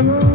I will.